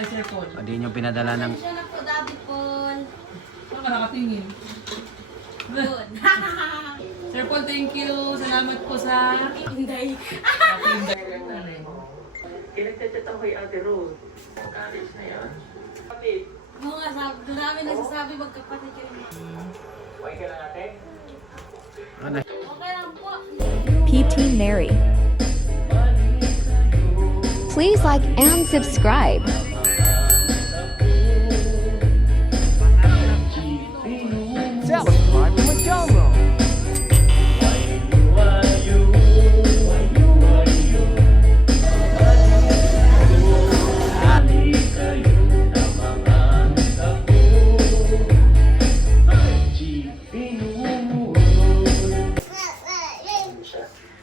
kay Sir Paul. Hindi nyo pinadala ng... Siya na po, Daddy Paul. Saan ka nakatingin? Good. Sir Paul, thank you. Salamat po sa... Hindi. Kinagchat-chat ako kay Ate Rose. Ang college na yun. Kapit, Oo nga, marami nagsasabi magkapatid kayo. okay ka lang ate? Ano? Okay lang po. PT Mary. Please like and subscribe. Subscribe to my channel.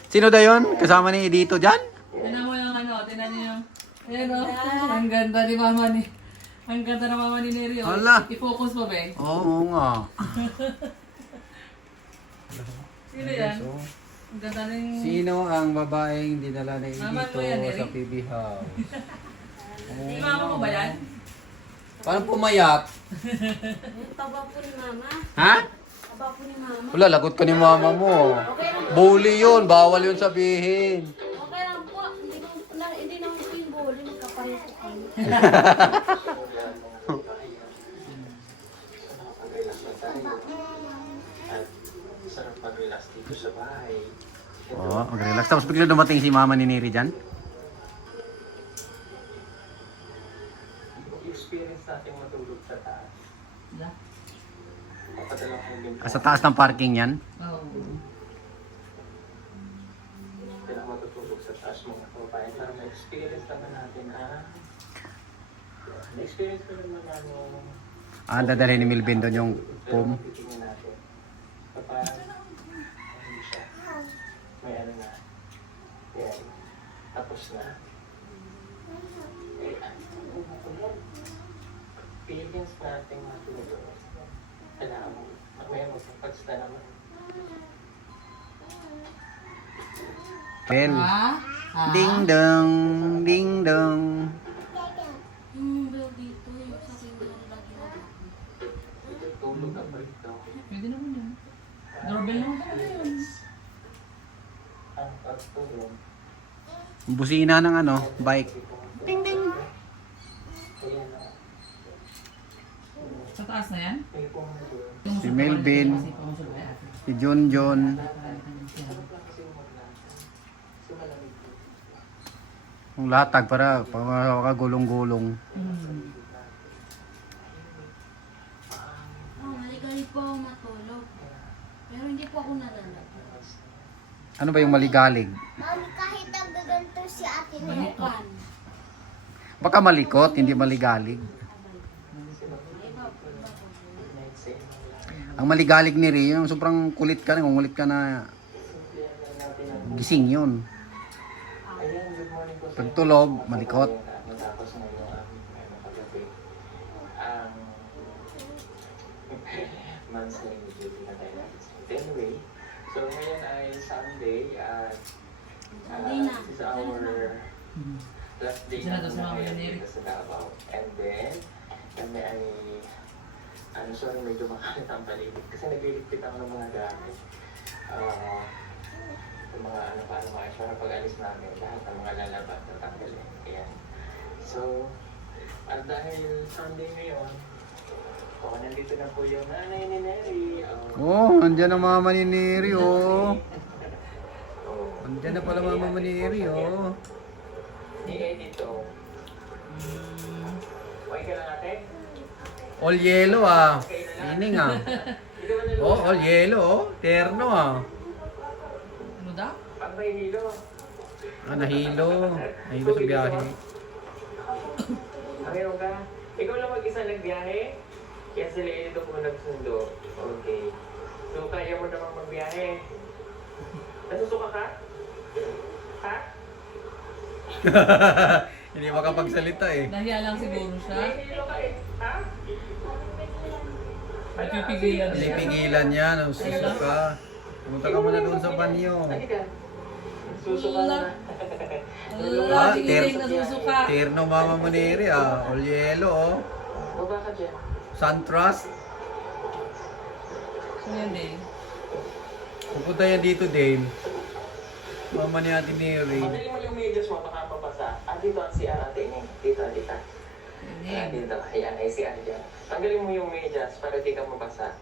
Sino da yun? Kasama ni dito dyan? Tinan mo yung ano, tinan niyo yung... Ayan o, ang ganda ni Mama ni... Ang ganda ng Mama ni Neri. Oh. Hala. I-focus mo, be. Oo nga. Sino yan? Ang ganda ng... Sino ang babaeng dinala ni Mama dito mo yan, Eric? sa PB House? Si Mama mo ba yan? Parang pumayat. Yung taba po ni Mama. Ha? Taba po ni Mama. Wala, lagot ka ni mama mo. Bully yun, bawal yun sabihin. Okay lang po. Hindi naman po yung bowling. Magkapalit po kayo. Sarap mag-relax dito sa bahay. Oo, mag-relax. Tapos bigla dumating si mama ni Neri dyan. Experience natin matulog sa taas. Wala. Papadala ko yung Sa taas ng parking yan. Oo. Kailangan matutulog sa taas mga kababayan para ma-experience naman natin na-experience ko naman Dadalhin ni Milvin doon yung pom. titingnan natin. Kapag hindi siya, may ano na, yan, tapos na. Experience natin matulog. Kailangan mo, mamaya magpapags na naman. Bell. Ha? Ha? Ding dong, ding dong. Yung bell dito. Yung sa single na lagi na. Tulog ka pa rito. Pwede naman yun. Doorbell naman talaga yun. Ang pagtulog. Busina ng ano, bike. Ding ding! Ayan na. Sa taas na yan? May pumunod. Si Melvin. Si John John. Ang latag para gulong-gulong. Maligali po ako matulog. Pero hindi po ako nalalabas. Ano ba yung maligalig? Mami, kahit nagaganto si ate mo. Malikwan. Baka malikot, hindi maligalig. Ang maligalig ni Rio, yung sobrang kulit ka na, ngulit ka na gising yun. Pagtulog, malikot. Matapos na yung kagabi. Monthly duty na tayo natin. Anyway, so ngayon ay Sunday at this is our last day Sila daw sa mga ngayon Neri. dito sa Davao. And then, kami ay sorry, medyo makalit ang paligid. Kasi nagliligpit ako ng mga gamit. Yung mga para makasya pag alis namin, lahat ng mga lalabas na tanggalin. Ayan. So, at dahil Sunday ngayon, nandito na po yung nanay ni Neri. Oh, andyan ang mama ni Neri, oh. Andyan na pala mama ni Neri, oh. dito. Okay ka lang ate? All yellow, ah. Lining, ah. Oh, all yellow, oh. Terno, ah. Ano daw? Pag may hilo. Nahilo. Nahilo sa biyahe. Meron ka? Ikaw lang mag-isa nagbiyahe? Kaya sila ito po nagsundo. Okay. So, kaya mo namang magbiyahe. Nasusuka ka? Ha? Hindi makapagsalita, eh. Nahiya lang siguro siya. May hilo ka eh. Ha? Napipigilan Hindi siya. pigilan yan. Ang susuka. Pumunta ka muna doon sa banyo. Halika. Susuka na. Wala, kikiling na susuka. Terno mama mo neri all yellow oh. Baba ka dyan. Suntrust. So yan eh. Pupunta yan dito, Dale. Mama ni Ate Neri. Pagdali mo yung medyas mo, baka mapasa. Dito ang CR ate niya. Dito. Dito. Ayan, ay CR dyan. Tanggalin mo yung medyas para di ka mapasa.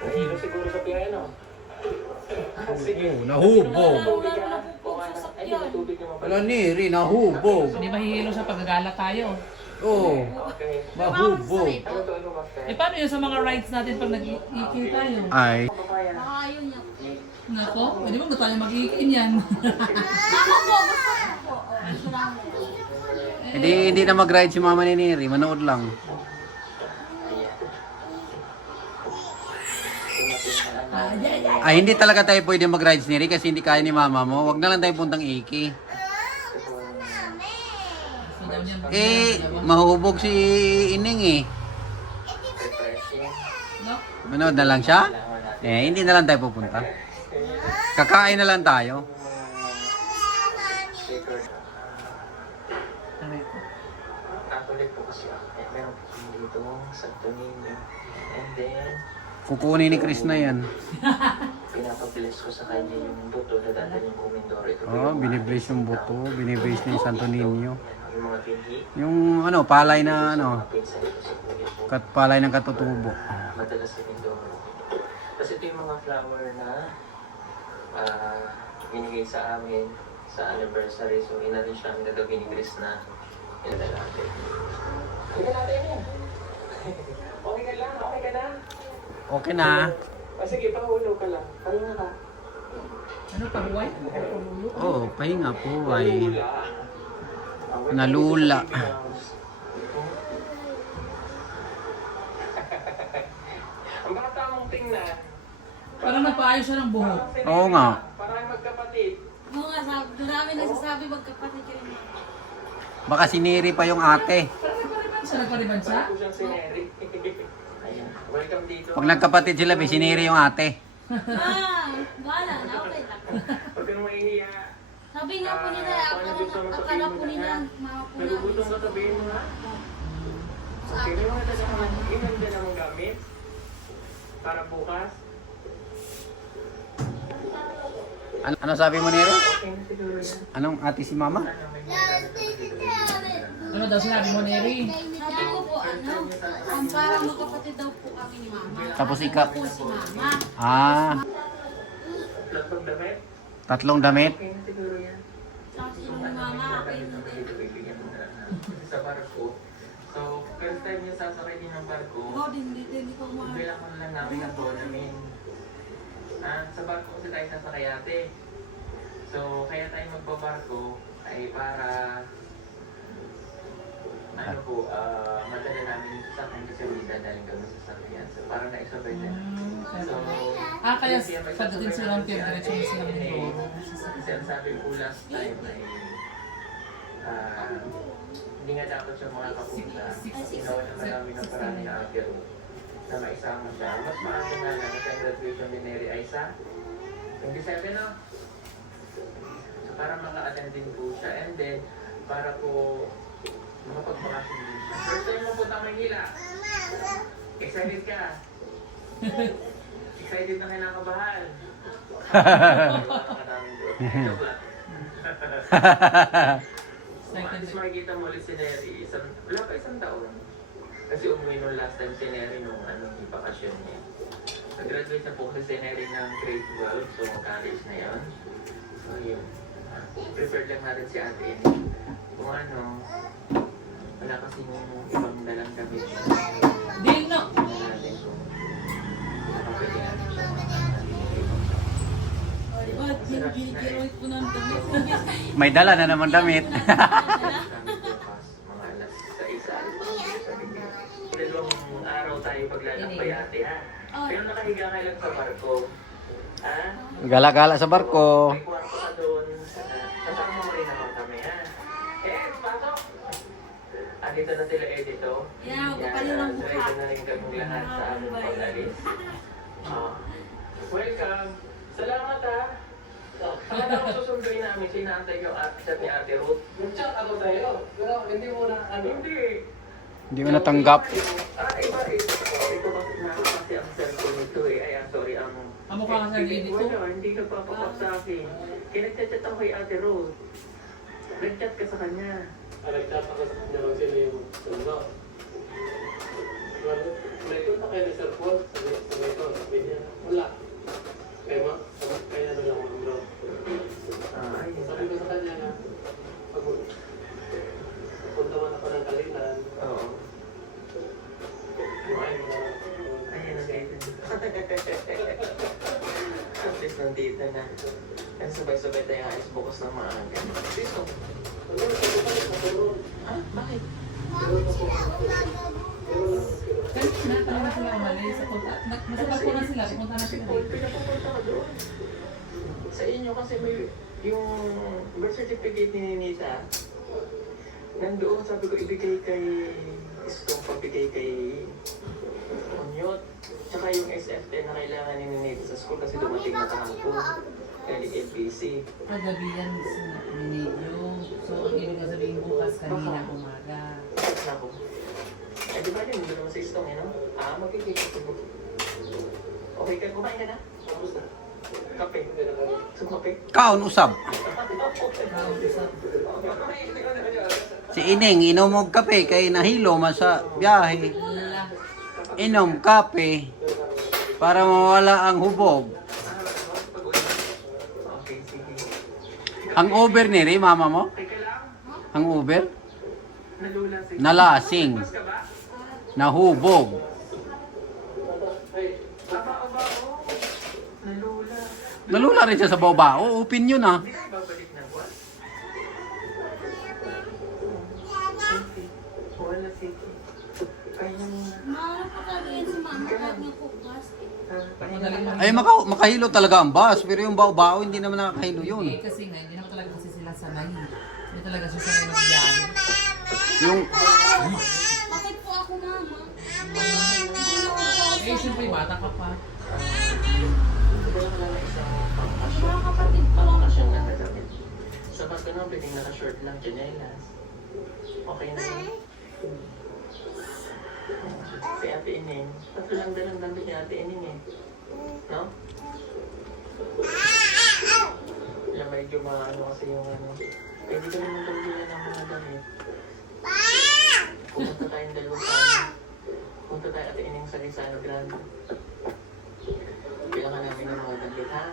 Nahilo siguro sa piano. Sige. Oh, nahubog. Tubig ka. Ay, di ba tubig naman pala? Wala Neri, nahubog. Hindi mahihilo sa pagagala tayo. Oh, Okay. mahubog. Ano ba? Eh paano yun sa mga rides natin pag nag-iikin tayo? Ay, Papaya. Baka ayaw niya. Nako, pwede mo ba tayo mag-iikin yan? Ako po, gusto ko po. Oh, gusto namin. hindi na mag-ride si mama ni Neri, manood lang. Ay, hindi talaga tayo pwede mag-ride si Neri kasi hindi kaya ni mama mo. Wag na lang tayo puntang Iki. So daw niya, Mahubog si Ining eh. no? Manood na lang siya? Hindi na lang tayo pupunta. Kakain na lang tayo. Catholic po kasi ako. Meron po kami dito sa Tonino. And then, Kukunin ni Chris na yan. pinapabilis ko sa kanya yung buto na dadalhin ko Mindoro. Ito po Oh, yung binibrace yung buto, binibrace ni Santo Niño. yung mga pinhi. Yung palay na Mga pinsan ko sa kuya ko. palay ng katutubo. Madalas sa Mindoro. Kasi ito yung mga flower na binigay sa amin sa anniversary. So, ina rin siya ang gagawin ni Chris na inadala natin. Okay natin yan. Okay ka lang? Okay ka na? Okay na. Sige, pahulo ka lang. Pahinga ka. Ano, pabuhay? Oh, pahinga po ay nalula. Ang bata mong tingnan. Parang nagpaayos siya ng buhok. Oo nga. Parang magkapatid. Oo nga, marami nagsasabi magkapatid kayo. Baka si Neri pa yung ate. Parang nagpariban siya, nagpariban siya? Parang po siyang si Neri. Ayan. Welcome dito. Pag nagkapatid sila, si Neri yung ate. Bahala na, okay lang. Huwag ka naman iniya. Sabi nga po nila, akala po nila, mga po Nagugutom ka, sabihin mo ha. Okay, may mga dadaan. Iman din ang gamit. Para bukas. Ano sabi mo, Neri? Okay na siguro yan. Anong ate si mama? Sana may mga Ano daw sinabi mo, Neri? Sabi ko po, parang magkapatid daw po kami ni Mama. Tapos ikaw. Po si Mama. Latong damit. Tatlong damit. Okay na siguro yan. Tapos yung Mama, ako hindi. Sa barko. So, first time niya sasakay din ng barko. Ako hindi ko ma... Kailangan lang namin ang tournament. Sa barko kasi tayo sasakay ate. So, kaya tayo magbabarko ay para madala namin yung sasakyan kasi hindi dadaling kami sa sasakyan. So, para na-isabay na. So, Kaya pagdating sila ng Pierre, diretso mo sila ng Mindoro. kasi ang sabi ko last time ay hindi nga dapat siya makakapunta. Ginawa naman namin ng parami na apero na maisama siya. Mas maaga nga lang at ang graduation ni Neri ay sa 27 no? So para maka-attend din po siya and then para po makapag-bakasyon din siya. First time mo punta Maynila. Excited ka? Excited na kinakabahan? Joke lang. At least makikita mo ulit si Neri, wala pa isang taon. Kasi umuwi nung last time si Neri nung yung bakasyon niya. Nag-graduate na po kasi si Neri ng grade 12, so college na yun. So yun, prepared lang natin si ate. Kung wala kasi yung ibang dalang damit. Dino! Natin kung nakapwede natin siya Diba, gigiroy po ng damit. May dala na naman damit. mga alas 6 dalawang araw tayo paglalakbay ate ha. Pero nakahiga ka lang sa barko. Ha? Gala-gala sa barko. May kwarto ka doon. Kasama mo rin naman kami ha. Pasok! Andito na sila Edito. Yeah, kapalo ng mukha. Ready na rin kami lahat sa aming pag-alis. Welcome. Salamat ha. Akala ko susunduin namin, sinantay yung chat ni Ate Ruth. Chat ako sa'yo. Pero hindi mo na ano. Hindi mo natanggap. Iba eh. Ito kasi ang cellphone nito eh. Ay, sorry, ang... Kamukha ka sa gilid ko. Wala, hindi ka papakap sa akin. Kaya nagchat ako kay Ate Ruth. Nag-chat ka sa kanya. Nag-chat ako sa kanya kung sino yung sundo. May punta kayo ni Sir Paul, sabi ko, sabi niya, wala. Kaya na lang mga bro. Sabi ko sa kanya na, pag punta man ako ng Kalinan, Oo. kumain mo na. Ayun ang ganyan. At least nandito na. Kaya sabay-sabay tayo ayos bukas ng maaga. Dito. Ah, bakit? Bakit sila umagabukas? Kanina, kanina sila umalis. Masabag ko na sila. Pupunta na sila dito. Pinapupunta ka doon. Sa inyo kasi may yung birth certificate ni Ninita. Nandoon, sabi ko ibigay kay Istong, pabigay kay Onyot. Tsaka yung SFT na kailangan ni Ninita sa school kasi Mami, dumating na bakit sila kahapon. umagabukas? Kaya LPC. Kagabi yan sa minidyo. So, ang ibig ko sabihin bukas kanina umaga. Ako. Eh, di ba rin, hindi naman sa Istong, eh, no? Magkikita ko. Okay ka, kumain ka na? Tapos na. Kape. So, kape. Kaon usab. Si Ining, inom og kape kay nahilo man sa biyahe. Inom kape para mawala ang hubog. Okay, sige. Ang Uber ni Ri, mama mo? Okay ka lang? Ang Uber? Nalula si... Nalasing. Bus ka ba? Nahubog. Aba, oh. Nalula. Nalula rin siya sa babao. Open yun ah. Hindi ka babalik ng buwan? Sige. Wala, sige. Kaya mo na. Mahal pa talaga yan si mama kahit nga bukas. Madaling mag- Ay, makahilo talaga ang bus. Pero yung bao hindi naman nakakahilo yun. Hindi, kasi nga, hindi naman talaga kasi sila sanay. Hindi talaga siya sanay magbiyahe. Yung, Bakit po ako mama? Eh, siyempre, bata ka pa. Wala ka lang na isang pangkasyon. Mga kapatid ko lang Pangkasyon po. na nadamit. Sa bus ka naman, pwedeng naka-short lang, chinelas. Okay na yun. Si Ate Ining, tatlo lang dalang damit ni Ate Ining eh. No? Kaya medyo maano kasi yung ano. Pwede ka naman pagbilan ng mga damit. Pumunta tayong dalawang sana. Punta tayo Ate Ining sa Rizano Grande. Kailangan namin ng mga damit ha.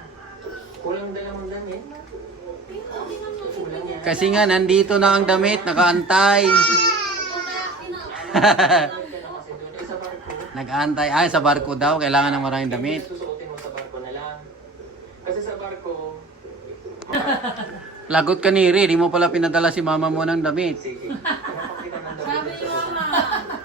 Kulang dalawang damit. Kulang yan. kasi nga, nandito na ang damit. Nakaantay. Kasi doon ay sa barko. Nag-aantay. Ay, sa barko daw. Kailangan ng maraming damit. Susuotin mo sa barko na lang. Kasi sa barko, Lagot ka ni Ri. Di mo pala pinadala si mama mo ng damit. sige. Napakita ng Sabi damit ni sa mama,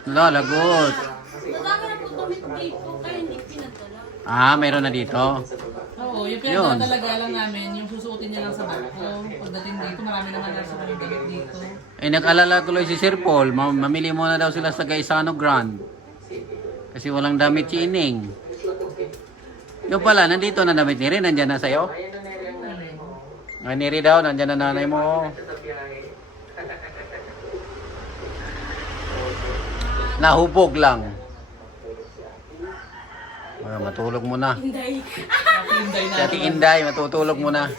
Wala, lagot. Kasi madami na po damit dito kaya hindi pinadala. Ah, mayroon na dito. sa baba. Oo, yung Yun. pinagdadalaga lang namin, yung susuotin niya lang sa barko. Pagdating dito, marami naman na siya ng damit dito. Eh, nag-alala tuloy si Sir Paul. Mamili muna daw sila sa Gaisano Grand. Sige. Kasi walang damit si Ining. Okay. Yung pala, nandito na damit ni Ri. Nandyan na sa'yo. Ayan na nere ang nanay mo. Ay, ni Ri daw. Nandyan na nanay mo. Sa biyahe. Nahubog lang. Ah, matulog muna. Hindi. Hinday Si na. Ate Inday, matutulog muna.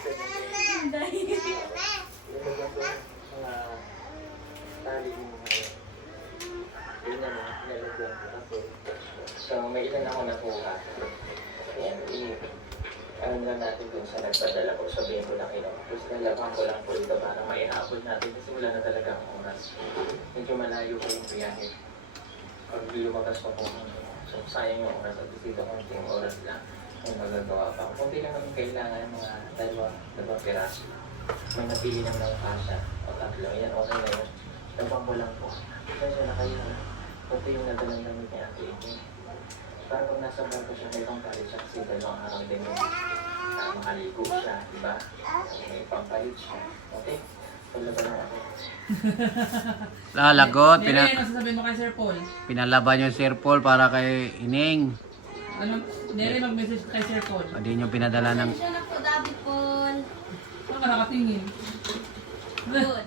So, may ilan ako nakuha. Ayan, ano lang natin kung sa nagpadala ko, sabihin ko lang kayo. Tapos nalaban ko lang po ito para maihabol natin kasi wala na talaga ang oras. Medyo malayo ko yung biyahe. Pag lumabas ko kung so, sayang yung oras at dito konting oras lang yung magagawa pa. Kunti lang naman kailangan mga dalawa piraso. May napili ng mga kasya o tatlo. Yan, okay na yun. Labang ko lang po. Kasi na kayo na. Kunti yung nadalang damit ni Ate Amy. Para pag nasa barko siya, may pampalit siya kasi dalawang araw din yun. Makaligo siya, di ba? May pampalit siya. Okay? Tulad lang ako. Lalagot. Hindi, ano sasabihin mo kay Sir Paul? Pinalaban yung Sir Paul para kay Ining. Ano, Neri, mag-message kay Sir Paul. O, di nyo pinadala ng... Siya na po, Daddy Paul. Saan ka nakatingin? Yun.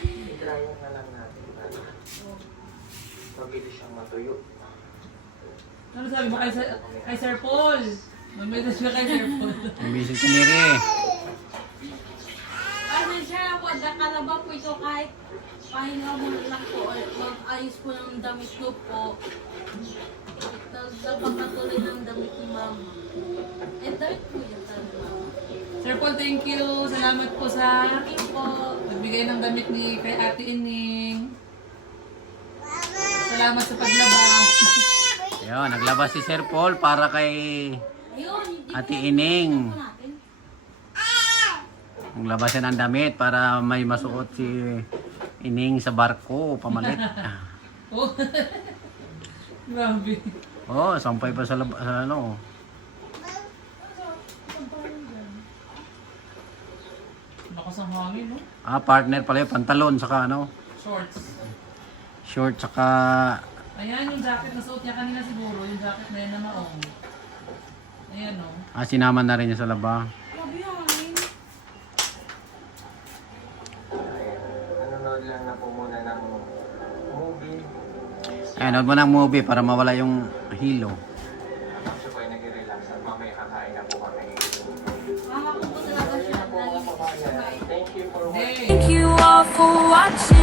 I-dryer na lang natin para mabilis siyang matuyo. Ano sabi mo kay Sir Paul? Mag-message ka kay Sir Paul. Bumisit si Neri. Pasensya na po, nakalaba po ito kahit pahinga mo lang po or mag-ayos po ng damit ko po. Tapos dapat patuloy ng damit ni Mama. Eh, damit po yun talaga. Sir Paul, thank you. Salamat po sa Thank you po. nagbigay ng damit ni kay Ate Ining. Salamat sa paglaba. Ayun, naglabas si Sir Paul para kay Ayun, hindi Ate Ining. po natin. Naglabas siya ng damit para may masuot si Ining sa barko, pamalit. Oh. Grabe. Oh, sampay pa sa, sa ano. Lakas ang hangin, no? Ah, partner pala yung pantalon, saka ano, Shorts. short, saka... Ayan yung jacket na suot niya kanina siguro. Yung jacket na yan na maong. Ayan, no? Ah, sinama na rin niya sa laba. Grabe yan. Nanonood lang na po muna ng movie. Ayan, huwag mo ng movie para mawala yung hilo. Siya po ay nag-relax at mamaya kakain na po kami. Mama ko po talaga siya. Lagi po siya. Thank you for watching. Hey! Thank you all for watching.